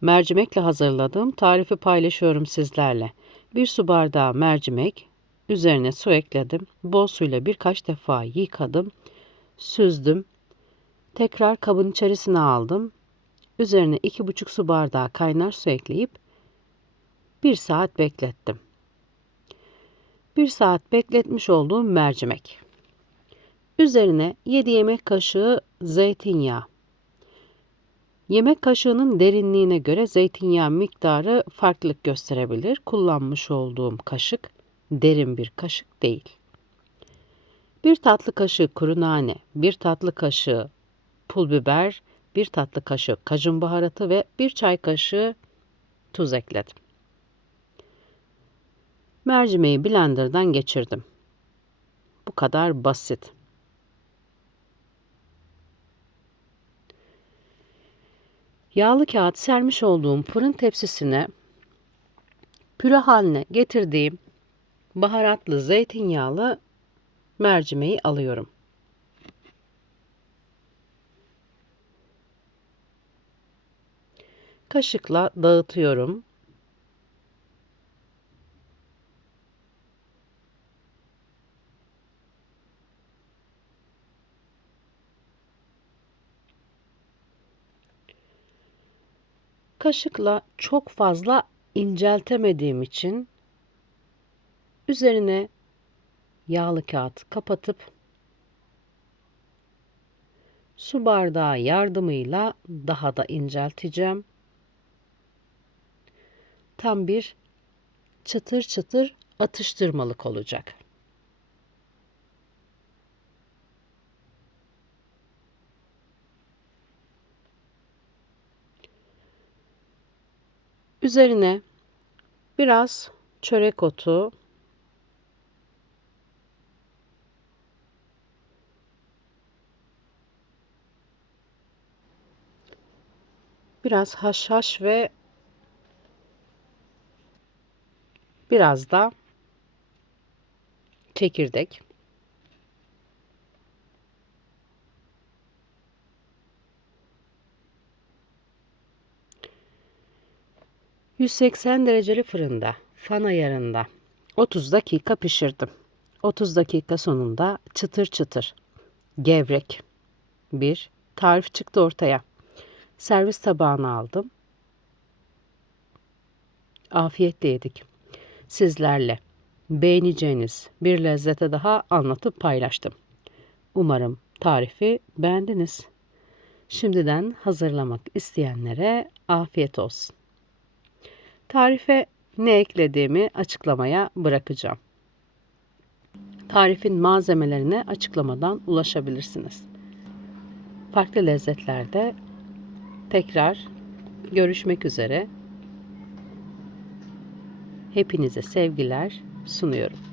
mercimekle hazırladığım tarifi paylaşıyorum sizlerle. Bir su bardağı mercimek, üzerine su ekledim. Bol suyla birkaç defa yıkadım, süzdüm. Tekrar kabın içerisine aldım. Üzerine iki buçuk su bardağı kaynar su ekleyip bir saat beklettim. Bir saat bekletmiş olduğum mercimek. Üzerine 7 yemek kaşığı zeytinyağı. Yemek kaşığının derinliğine göre zeytinyağı miktarı farklılık gösterebilir. Kullanmış olduğum kaşık derin bir kaşık değil. Bir tatlı kaşığı kuru nane, bir tatlı kaşığı pul biber, bir tatlı kaşığı kajun baharatı ve bir çay kaşığı tuz ekledim. Mercimeği blenderdan geçirdim. Bu kadar basit. Yağlı kağıt sermiş olduğum fırın tepsisine püre haline getirdiğim baharatlı zeytinyağlı mercimeği alıyorum. Kaşıkla dağıtıyorum. Kaşıkla çok fazla inceltemediğim için üzerine yağlı kağıt kapatıp su bardağı yardımıyla daha da incelteceğim. Tam bir çıtır çıtır atıştırmalık olacak. Üzerine biraz çörek otu, biraz haşhaş ve biraz da çekirdek. 180 dereceli fırında, fan ayarında 30 dakika pişirdim. 30 dakika sonunda çıtır çıtır, gevrek bir tarif çıktı ortaya. Servis tabağına aldım. Afiyetle yedik. Sizlerle beğeneceğiniz bir lezzete daha anlatıp paylaştım. Umarım tarifi beğendiniz. Şimdiden hazırlamak isteyenlere afiyet olsun. Tarife ne eklediğimi açıklamaya bırakacağım. Tarifin malzemelerine açıklamadan ulaşabilirsiniz. Farklı lezzetlerde tekrar görüşmek üzere. Hepinize sevgiler sunuyorum.